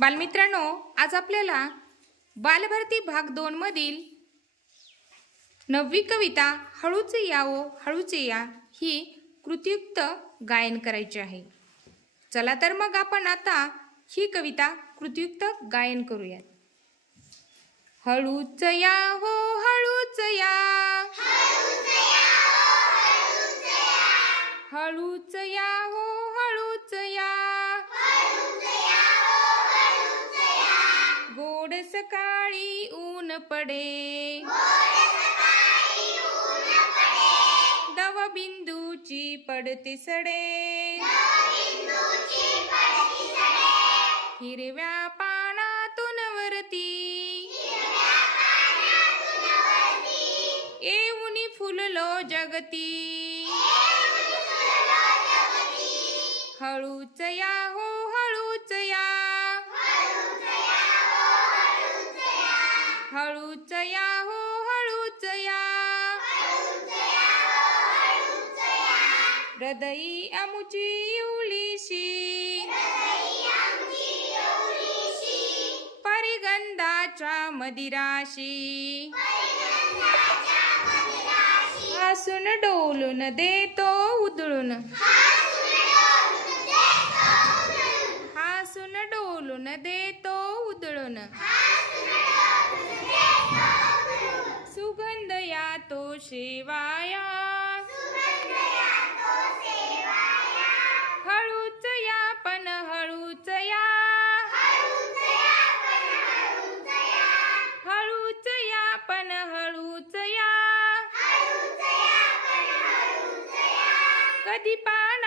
बालमित्रांनो आज आपल्याला बालभारती भाग दोन मधील नववी कविता हळूच यावो हळूच या ही कृतियुक्त गायन करायची आहे. चला तर मग आपण आता ही कविता कृतियुक्त गायन करूयात. हळूच या हो हळूच या. सकाळी ऊन पडे. दव बिंदूची पडते सडे. हिरव्या पानातून वरती. येऊनी फुललो जगती. हळूच या हो हळूच या हो हळूच या हृदयी अमुची इवलीशी परिगंधाच्या मदिराशी. हसून डोलून देतो उधळून. हसून डोलून देतो उधळून. शेवाया। हळूच या। पण हळूच या। हळूच या। पण हळूच या। कधी पानाच्या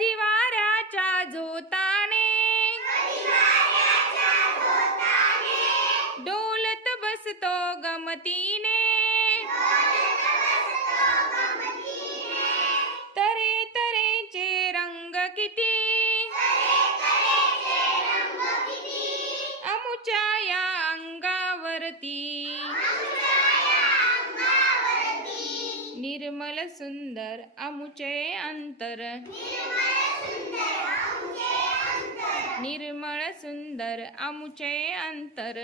कधी वाऱ्याच्या झोताने डोलत बसतो गमतीने. तरे तरेचे रंग किती. अमुच्या या अंगावरती. निर्मल सुंदर अमुचे अंतर. निर्मळ सुंदर आमुचे अंतर.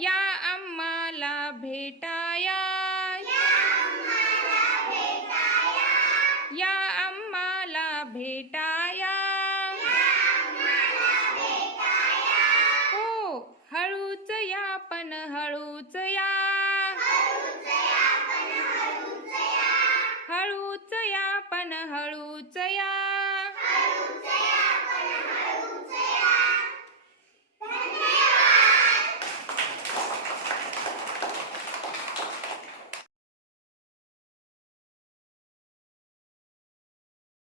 या आम्हाला भेटाया. या आम्हाला भेटा